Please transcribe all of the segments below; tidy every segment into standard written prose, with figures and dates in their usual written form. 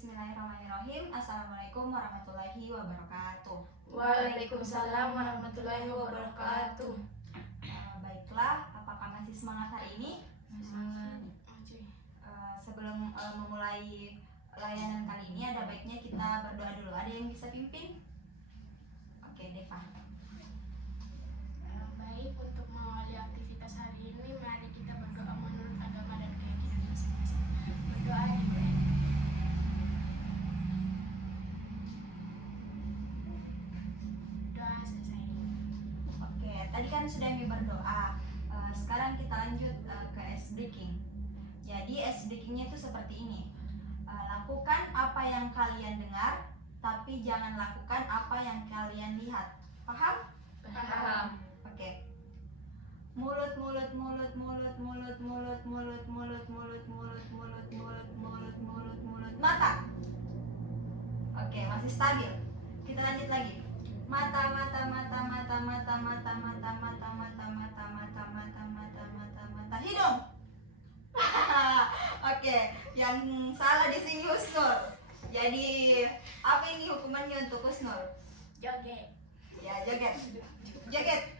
Bismillahirrahmanirrahim. Assalamualaikum warahmatullahi wabarakatuh. Waalaikumsalam warahmatullahi wabarakatuh. Baiklah, apakah masih semangat hari ini? Semangat. Sebelum memulai layanan kali ini, ada baiknya kita berdoa dulu. Ada yang bisa pimpin? Oke, Deva. Baik, untuk mengawali aktivitas hari ini, mari kita berdoa menurut agama dan keyakinan masing-masing. Berdoa dimulai. Doa selesai. Oke, tadi kan sudah berdoa. Sekarang kita lanjut ke ice breaking. Jadi ice breakingnya itu seperti ini. Lakukan apa yang kalian dengar, tapi jangan lakukan apa yang kalian lihat. Paham? Paham. Oke. Mulut mulut mulut mulut mulut mulut mulut mulut mulut mulut mulut mulut mulut mulut mulut mata. Oke, masih stabil. Kita lanjut lagi. Mata mata mata mata mata mata mata mata mata mata mata mata mata mata mata hidung. Oke, yang salah di sini Husnul. Jadi apa ini hukumannya untuk Husnul? Joget. Ya, joget. Joget.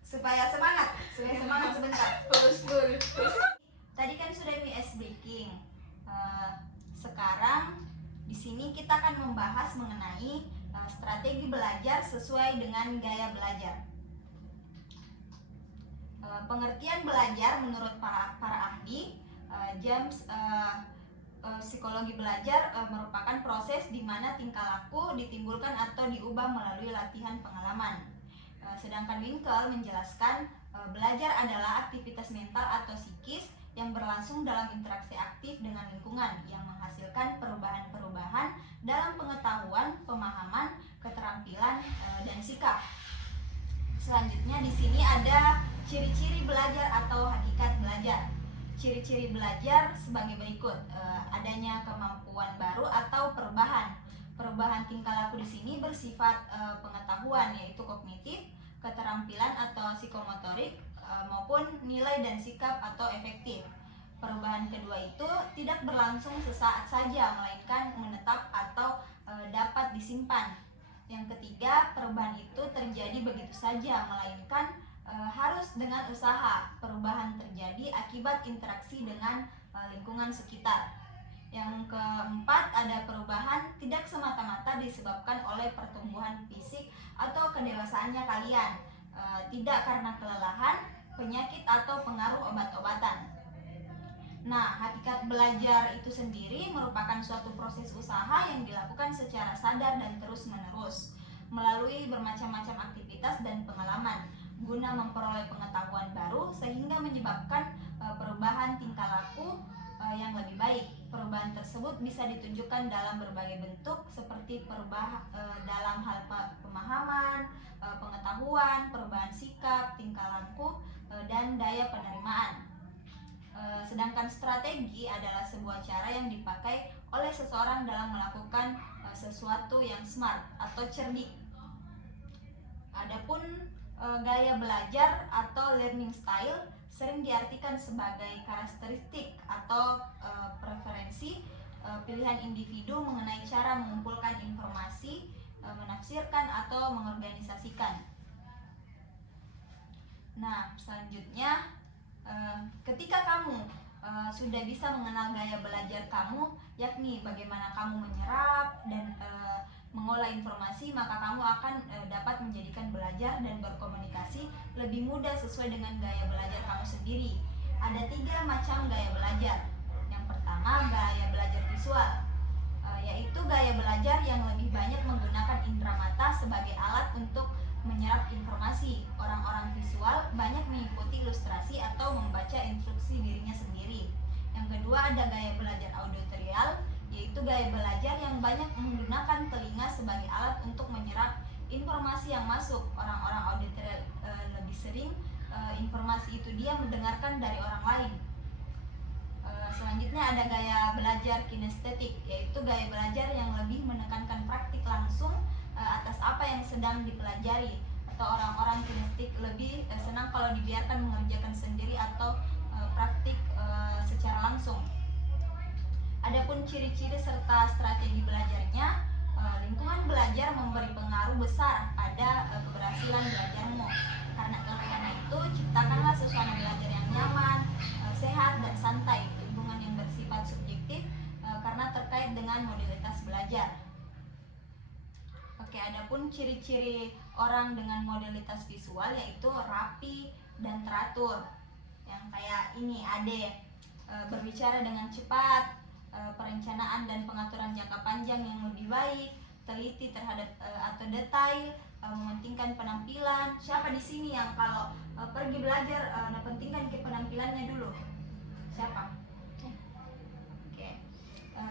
Supaya semangat sebentar. Husnul. Tadi kan sudah ice breaking. Sekarang di sini kita akan membahas mengenai strategi belajar sesuai dengan gaya belajar. Pengertian belajar menurut para ahli, James, psikologi belajar merupakan proses di mana tingkah laku ditimbulkan atau diubah melalui latihan pengalaman. Sedangkan Winkel menjelaskan belajar adalah aktivitas mental atau psikis yang berlangsung dalam interaksi aktif dengan lingkungan yang menghasilkan perubahan-perubahan dalam pengetahuan, pemahaman, keterampilan, dan sikap. Selanjutnya di sini ada ciri-ciri belajar atau hakikat belajar. Ciri-ciri belajar sebagai berikut: adanya kemampuan baru atau perubahan. Perubahan tingkah laku di sini bersifat pengetahuan, yaitu kognitif, keterampilan atau psikomotorik, maupun nilai dan sikap atau efektif. Perubahan kedua itu tidak berlangsung sesaat saja, melainkan menetap atau dapat disimpan. Yang ketiga, perubahan itu terjadi begitu saja, melainkan harus dengan usaha. Perubahan terjadi akibat interaksi dengan lingkungan sekitar. Yang keempat, ada perubahan tidak semata-mata disebabkan oleh pertumbuhan fisik atau kedewasaannya kalian, tidak karena kelelahan, penyakit atau pengaruh obat-obatan. Nah, hakikat belajar itu sendiri merupakan suatu proses usaha yang dilakukan secara sadar dan terus-menerus melalui bermacam-macam aktivitas dan pengalaman guna memperoleh pengetahuan baru sehingga menyebabkan perubahan tingkah laku yang lebih baik. Perubahan tersebut bisa ditunjukkan dalam berbagai bentuk seperti perubahan dalam hal pemahaman, pengetahuan, perubahan sikap, tingkah laku, dan daya penerimaan. Sedangkan strategi adalah sebuah cara yang dipakai oleh seseorang dalam melakukan sesuatu yang smart atau cerdik. Adapun gaya belajar atau learning style sering diartikan sebagai karakteristik atau preferensi pilihan individu mengenai cara mengumpulkan informasi, menafsirkan atau mengorganisasikan. Nah, selanjutnya ketika kamu sudah bisa mengenal gaya belajar kamu, yakni bagaimana kamu menyerap dan mengolah informasi, maka kamu akan dapat menjadikan belajar dan berkomunikasi lebih mudah sesuai dengan gaya belajar kamu sendiri. Ada 3 macam gaya belajar. Yang pertama, gaya belajar visual, yaitu gaya belajar yang lebih banyak menggunakan indera mata sebagai alat untuk menyerap informasi. Orang-orang visual banyak mengikuti ilustrasi atau membaca instruksi dirinya sendiri. Yang kedua, ada gaya belajar auditorial, yaitu gaya belajar yang banyak menggunakan telinga sebagai alat untuk menyerap informasi yang masuk. Orang-orang auditorial lebih sering informasi itu dia mendengarkan dari orang lain. Selanjutnya ada gaya belajar kinestetik, yaitu gaya belajar yang lebih menekankan praktik langsung atas apa yang sedang dipelajari. Atau orang-orang kinestetik lebih senang kalau dibiarkan mengerjakan sendiri atau praktik secara langsung. Adapun ciri-ciri serta strategi belajarnya, lingkungan belajar memberi pengaruh besar pada keberhasilan belajarmu. Karena itu, ciptakanlah suasana belajar yang nyaman, sehat, dan santai. Lingkungan yang bersifat subjektif karena terkait dengan modalitas belajar. Oke, adapun ciri-ciri orang dengan modalitas visual yaitu rapi dan teratur. Yang kayak ini, Ade, berbicara dengan cepat, perencanaan dan pengaturan jangka panjang yang lebih baik, teliti terhadap atau detail, mementingkan penampilan. Siapa di sini yang kalau pergi belajar pentingkan ke penampilannya dulu? Siapa? Oke.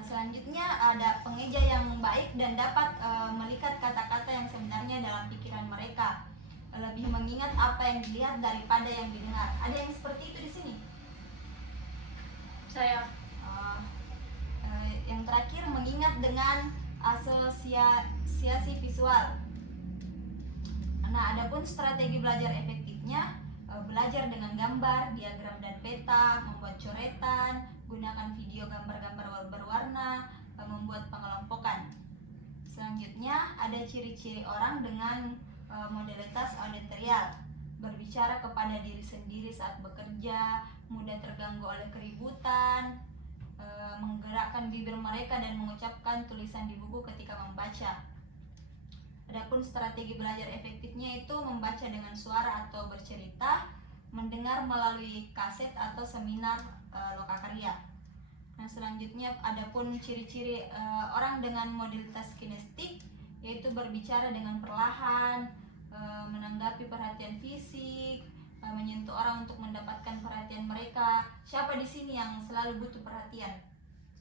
Selanjutnya ada pengeja yang baik dan dapat melihat kata-kata yang sebenarnya dalam pikiran mereka. Lebih mengingat apa yang dilihat daripada yang didengar. Ada yang seperti itu di sini? Saya. Yang terakhir, mengingat dengan asosiasi visual. Nah, adapun strategi belajar efektifnya, belajar dengan gambar, diagram dan peta, membuat coretan, gunakan video gambar-gambar berwarna, membuat pengelompokan. Selanjutnya, ada ciri-ciri orang dengan modalitas auditorial. Berbicara kepada diri sendiri saat bekerja, mudah terganggu oleh keributan, menggerakkan bibir mereka dan mengucapkan tulisan di buku ketika membaca. Adapun strategi belajar efektifnya itu membaca dengan suara atau bercerita, mendengar melalui kaset atau seminar lokakarya. Nah, selanjutnya adapun ciri-ciri orang dengan modalitas kinestik yaitu berbicara dengan perlahan, menanggapi perhatian fisik, menyentuh orang untuk mendapatkan perhatian mereka. Siapa di sini yang selalu butuh perhatian?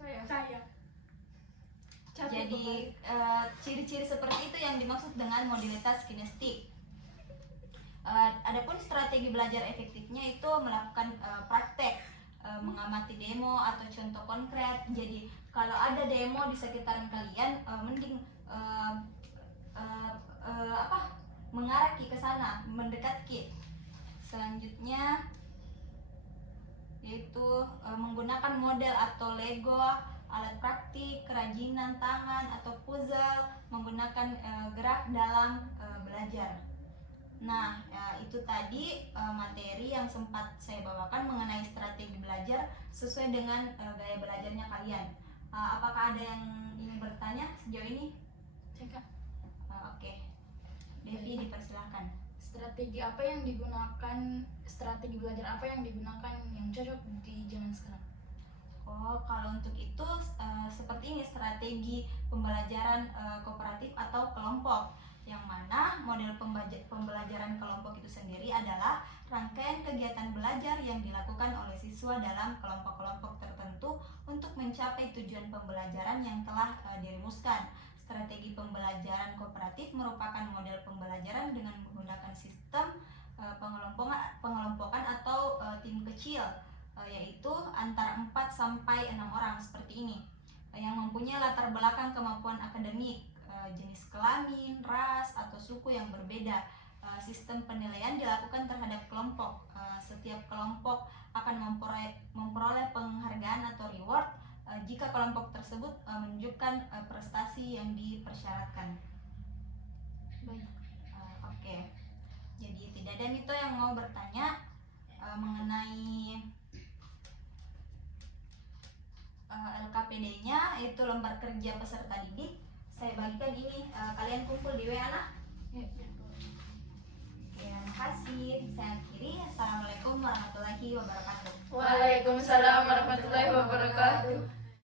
Saya. Jadi ciri-ciri seperti itu yang dimaksud dengan modalitas kinestik. Adapun strategi belajar efektifnya itu melakukan praktek, mengamati demo atau contoh konkret. Jadi kalau ada demo di sekitaran kalian, mending mengarah ke sana, mendekat ke. Selanjutnya yaitu menggunakan model atau Lego, alat praktik, kerajinan tangan atau puzzle, menggunakan gerak dalam belajar. Nah, itu tadi materi yang sempat saya bawakan mengenai strategi belajar sesuai dengan gaya belajarnya kalian. Apakah ada yang ingin bertanya sejauh ini? Cek. Oke. Devi, dipersilahkan. Strategi belajar apa yang digunakan yang cocok di zaman sekarang? Oh, kalau untuk itu seperti ini, strategi pembelajaran kooperatif atau kelompok, yang mana model pembelajaran kelompok itu sendiri adalah rangkaian kegiatan belajar yang dilakukan oleh siswa dalam kelompok-kelompok tertentu untuk mencapai tujuan pembelajaran yang telah dirumuskan. Strategi pembelajaran kooperatif merupakan model pembelajaran dengan menggunakan sistem pengelompokan atau tim kecil, yaitu antara 4 sampai 6 orang seperti ini, yang mempunyai latar belakang kemampuan akademik, jenis kelamin, ras, atau suku yang berbeda. Sistem penilaian dilakukan terhadap kelompok. Setiap kelompok akan memperoleh penghargaan atau reward jika kelompok tersebut menunjukkan prestasi yang dipersyaratkan. Baik. Oke. Jadi tidak ada Mito yang mau bertanya mengenai LKPD-nya, yaitu lembar kerja peserta didik. Saya bagikan ini, kalian kumpul di WA nak? Ya. Oke, terima kasih. Saya akhiri. Assalamualaikum warahmatullahi wabarakatuh. Waalaikumsalam warahmatullahi wabarakatuh.